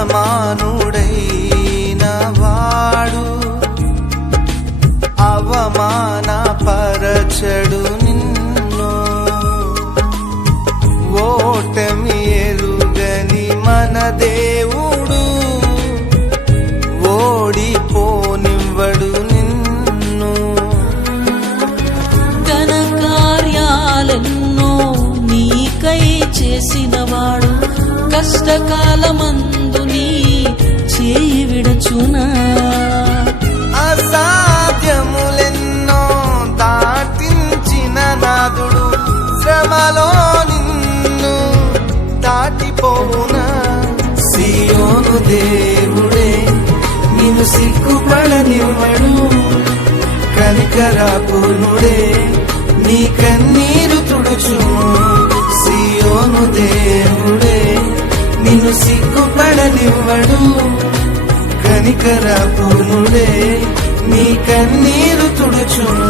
సమానుడైన వాడు అవమానపరచడు నిన్ను. ఓటమి ఎరుగని మన దేవుడు ఓడిపోనివ్వడు నిన్ను. ఘన కార్యాలెన్నో నీకై చేసినవాడు కష్టకాలమందు నీ చేయి విడచునా. అసాధ్యములెన్నో దాటించిన నాదుడు శ్రమలో నిన్ను దాటిపోవునా. సియోను దేవుడే నిన్ను సిగ్గుపడనివ్వడు, కనికరాపూర్ణుడే నీ కన్నీరు తుడుచును. సియోను దేవుడే నిన్ను సిగ్గుపడనివ్వడు, కనికరాపూర్ణుడే నీ కన్నీరు తుడుచును.